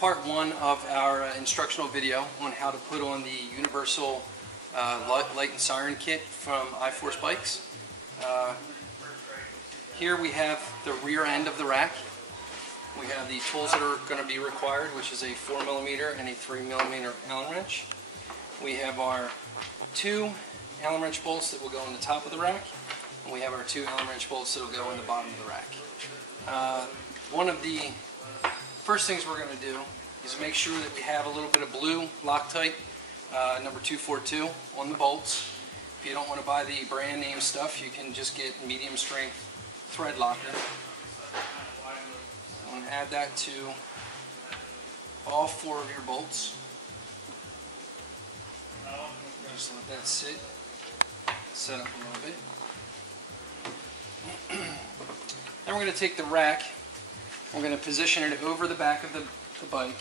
part one of our instructional video on how to put on the universal Light Siren Kit from iFORCE bikes. Here we have the rear end of the rack. We have the tools that are going to be required, which is a 4mm and a 3mm Allen wrench. We have our 2 Allen wrench bolts that will go on the top of the rack, and we have our 2 Allen wrench bolts that will go in the bottom of the rack. One of the first things we're going to do is make sure that we have a little bit of blue Loctite number 242 on the bolts. If you don't want to buy the brand name stuff, you can just get medium strength thread locker. I'm going to add that to all 4 of your bolts. Just let that sit, set up a little bit. Then we're going to take the rack, we're going to position it over the back of the bike.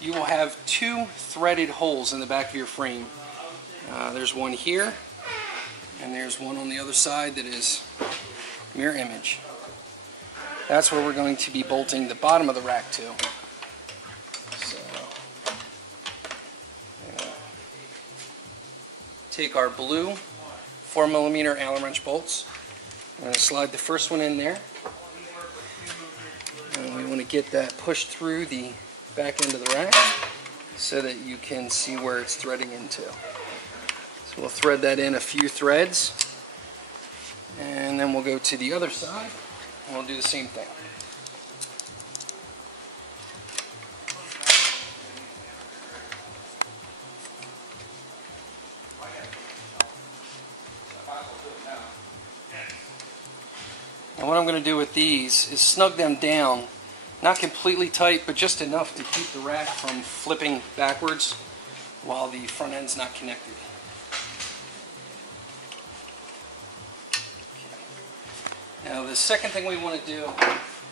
You will have 2 threaded holes in the back of your frame. There's one here, and there's one on the other side that is mirror image. That's where we're going to be bolting the bottom of the rack to. So, take our blue 4mm Allen wrench bolts. I'm going to slide the first one in there. And we want to get that pushed through the back end of the rack so that you can see where it's threading into. So we'll thread that in a few threads, and then we'll go to the other side and we'll do the same thing. And what I'm going to do with these is snug them down, not completely tight, but just enough to keep the rack from flipping backwards while the front end's not connected. Okay. Now the second thing we want to do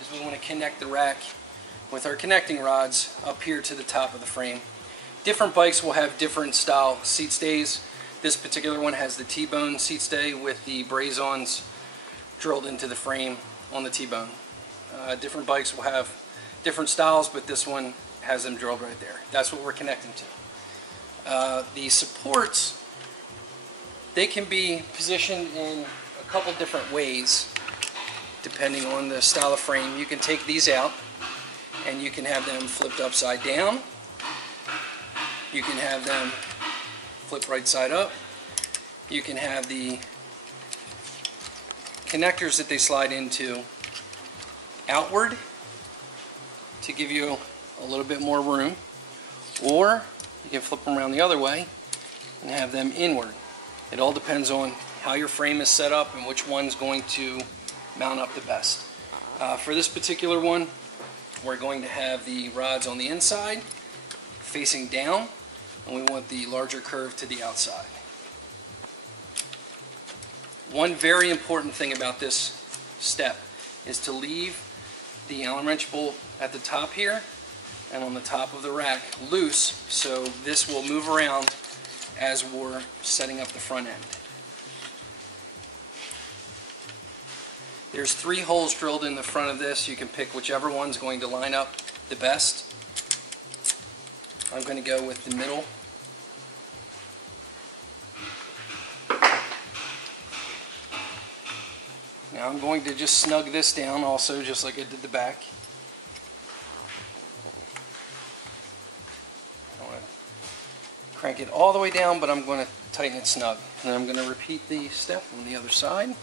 is we want to connect the rack with our connecting rods up here to the top of the frame. Different bikes will have different style seat stays. This particular one has the T-bone seat stay with the braze-ons drilled into the frame on the T-bone. Different bikes will have different styles, but this one has them drilled right there. That's what we're connecting to. The supports, they can be positioned in a couple different ways depending on the style of frame. You can take these out and you can have them flipped upside down. You can have them flipped right side up. You can have the connectors that they slide into outward to give you a little bit more room, or you can flip them around the other way and have them inward. It all depends on how your frame is set up and which one's going to mount up the best. For this particular one, we're going to have the rods on the inside facing down, and we want the larger curve to the outside. One very important thing about this step is to leave the Allen wrench bolt at the top here and on the top of the rack loose, so this will move around as we're setting up the front end. There's 3 holes drilled in the front of this. You can pick whichever one's going to line up the best. I'm going to go with the middle. Now I'm going to just snug this down also, just like I did the back. I want to crank it all the way down, but I'm going to tighten it snug. And then I'm going to repeat the step on the other side.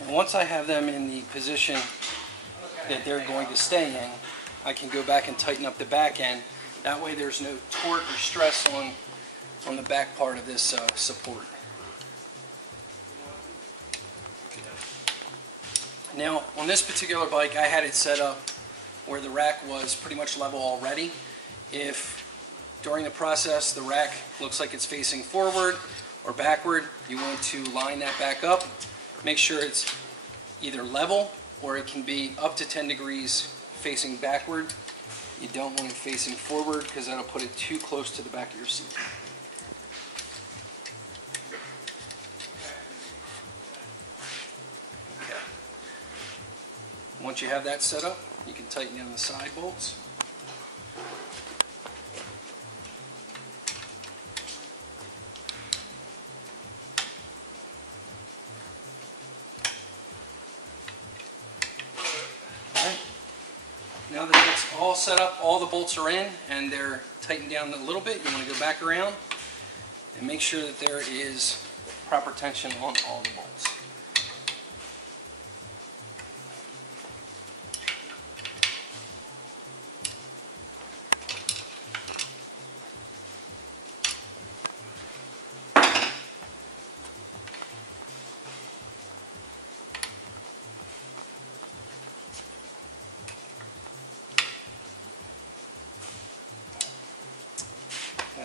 And once I have them in the position that they're going to stay in, I can go back and tighten up the back end. That way there's no torque or stress on the back part of this support. Now on this particular bike I had it set up where the rack was pretty much level already. If during the process the rack looks like it's facing forward or backward, you want to line that back up. Make sure it's either level or it can be up to 10 degrees facing backward. You don't want it facing forward because that'll put it too close to the back of your seat. Okay. Once you have that set up, you can tighten down the side bolts. Now that it's all set up, all the bolts are in and they're tightened down a little bit, you want to go back around and make sure that there is proper tension on all the bolts.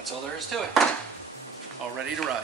That's all there is to it. All ready to ride.